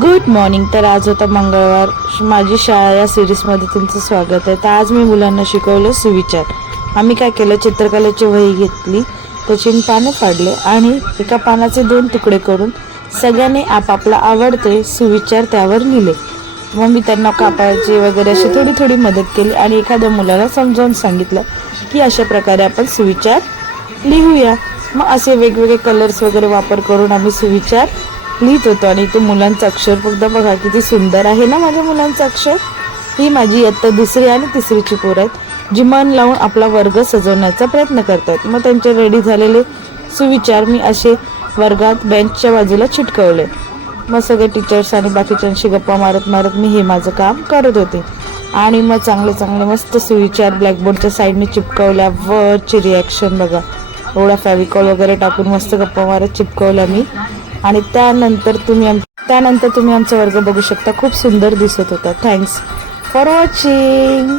Good morning. तर आज होता मंगळवार. माझी शाळा या सिरीजमध्ये तुमचं स्वागत आहे. तर आज मी मुलांना शिकवलं सुविचार. आम्ही काय केलं, चित्रकलेची वही घेतली, त्याची पानं फाडले आणि एका पानाचे 2 तुकडे करून सगळ्यांनी आपापला आवडते सुविचार त्यावर लिहिले. मग मी त्यांना कापायची वगैरे अशी थोडी थोडी मदत केली आणि एखाद्या मुलाला समजावून सांगितलं की अशा प्रकारे आपण सुविचार लिहूया. मग असे वेगवेगळे कलर्स वगैरे वापर करून आम्ही सुविचार लिहित होतो. आणि ते मुलांचं अक्षर फक्त बघा किती सुंदर आहे ना माझ्या मुलांचं अक्षर. ही माझी इयत्ता 2री आणि 3रीची पोरं आहेत, जी मन लावून आपला वर्ग सजवण्याचा प्रयत्न करतात. मग त्यांचे रेडी झालेले सुविचार मी असे वर्गात बेंचच्या बाजूला चिटकवले. मग सगळे टीचर्स आणि बाकीच्यांशी गप्पा मारत मारत मी हे माझं काम करत होते. आणि मग चांगले चांगले मस्त सुविचार ब्लॅकबोर्डच्या साईडने चिपकवल्या. वरची रिॲक्शन बघा, एवढा फेविकॉल वगैरे टाकून मस्त गप्पा मारत चिपकवल्या मी. आणि त्यानंतर तुम्ही आमचा वर्ग बघू शकता, खूप सुंदर दिसत होता. Thanks for watching.